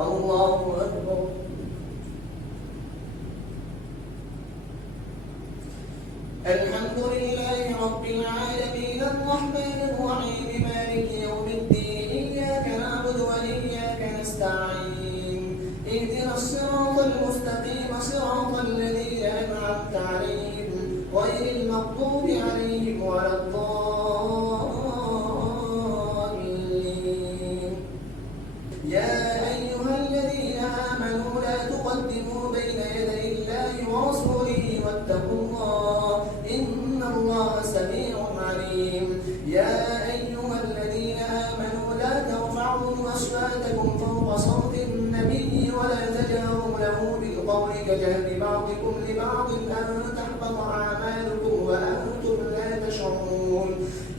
الله أكبر. الحمد لله رب العالمين الرحمن الرحيم مالك يوم الدين إياك نعبد وإياك نستعين اهدنا الصراط المستقيم صراط الذين أنعمت عليهم غير المغضوب عليهم ولا الضالين. يا أيها الذين آمنوا لا تقدموا بين يدي الله ورسوله واتقوا الله إن الله سميع عليم. يا أيها الذين آمنوا لا ترفعوا أصواتكم فوق صوت النبي ولا تجهروا له بالقول كجهر بعضكم لبعض أن تحبط أعمالكم وأنتم لا تشعرون.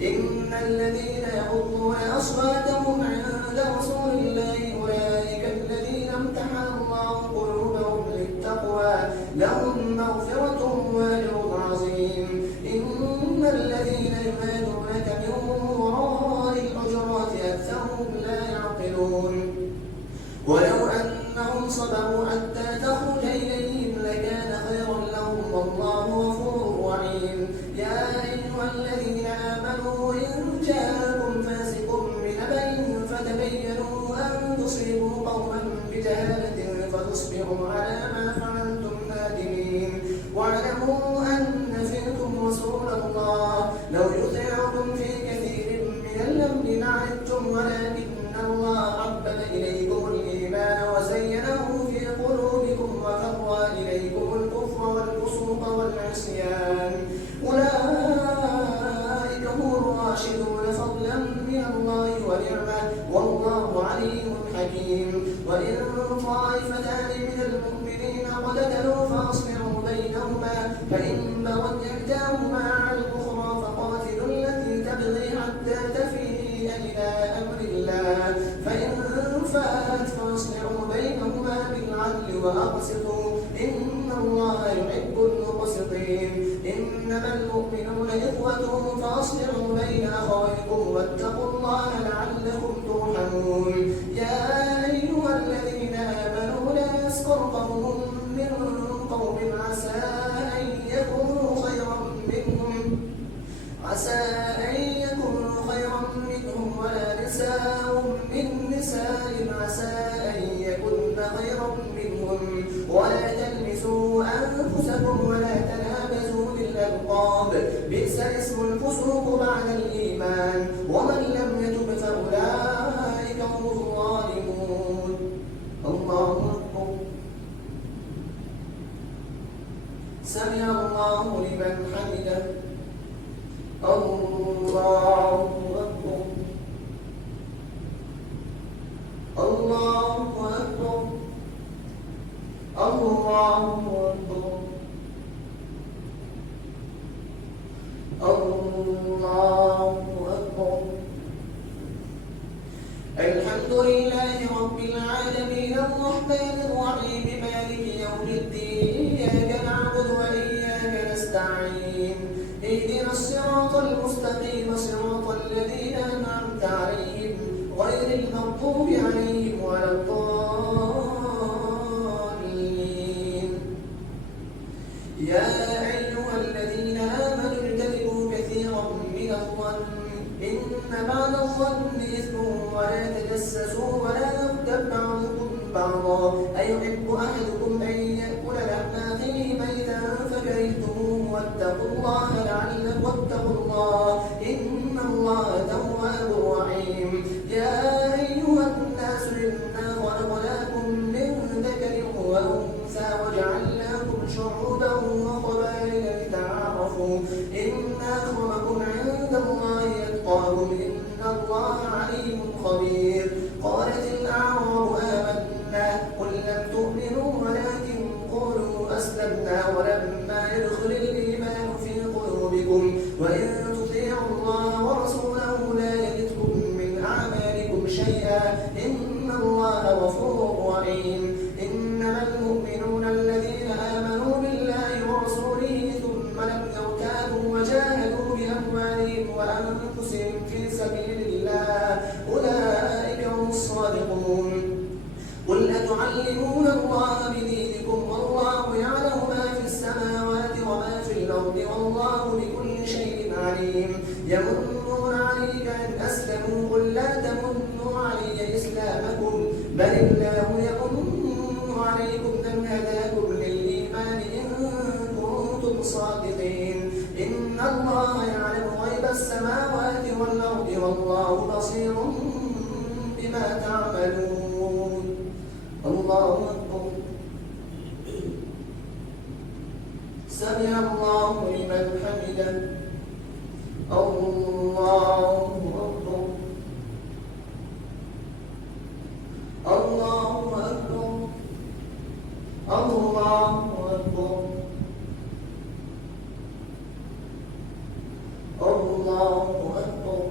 إن الذين يغضون أصواتهم عند رسول الله أولئك الذين امتحن الله قلوبهم للتقوى لهم مغفرة وأجر عظيم. إن الذين ينادونك من وراء الحجرات أكثرهم لا يعقلون. ولو أنهم صبروا حتى تخرج إليهم لكان خيرا لهم والله غفور رحيم. يا أيها الذين آمنوا إن جاءكم فاسق بنبأ فتبينوا أن تصيبوا قوما بجهالة فتصبحوا على ما فعلتم نادمين. واعلموا أن فيكم رسول الله لو يطيعكم في كثير من الأمر لعنتم ولكن الله حبب إليكم الإيمان وزينه في قلوبكم وكره إليكم الكفر والفسوق والعصيان أولئك هم الراشدون فضلا من الله ونعمة والله عليم حكيم. وإن طائفتان من المؤمنين اقتتلوا فأصلحوا بينهما فإن بغت إحداهما على الأخرى فقاتلوا التي تبغي حتى تفيء إلى أمر الله فإن فاءت فأصلحوا بينهما بالعدل وأقسطوا إن الله يحب المقسطين. إنما المؤمنون إخوة فأصلحوا بين أخويكم واتقوا الله لعلكم ترحمون. يا أيها الذين آمنوا لا يسخر قوم من قوم عسى أن يكونوا خيرا منهم ولا نساء من نساء عسى أن يكن خيرا منهم ولا تلمسوا أنفسكم ولا تنابزوا بالألقاب بئس اسم الفسوق بعد الإيمان ومن لم يتب فأولئك هم الظالمون. الله أكبر. سمع الله لمن حمده. الله أكبر. الله أكبر. الله أكبر. الله أكبر. الحمد لله رب العالمين الرحمن الرحيم مالك يوم الدين إياك نعبد وإياك نستعين اهدنا الصراط المستقيم صراط الذين أنعمت عليهم غير المغضوب عليهم ولا الضالين. يا أيها الذين آمنوا اجتنبوا كثيرا من الظن إن بعد الظن إثم ولا تجسسوا ولا يغتب بعضكم بعضا أيحب أحدكم أن يأكل لحم أخيه ميتا فكرهتموه واتقوا الله إن الله تواب رحيم. يا أيها الناس إنا خلقناكم من ذكر وأنثى وجعلناكم شعوبا وقبائل لتعارفوا إن أكرمكم عند الله أتقاكم إن الله عليم خبير. قالت الأعراب آمنا قل لم تؤمنوا ولكن قولوا أسلمنا ولما يدخل الإيمان في قلوبكم وإن تطيعوا الله ورسوله لا يلدكم من أعمالكم شيئا إن الله غفور رحيم. إنما المؤمنون الذين آمنوا بالله ورسوله ثم لم يرتابوا وجاهدوا بأموالهم وأنفسهم في سبيل الله أولئك هم الصادقون. قل الله يعلم غيب السماوات والأرض والله بصير بما تعملون. الله أكبر. سمع الله لمن حمده. الله أكبر. الله أكبر. الله أكبر. الله أكبر.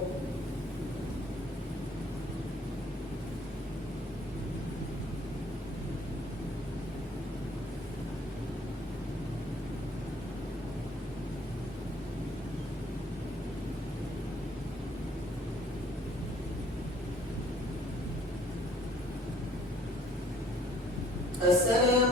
السلام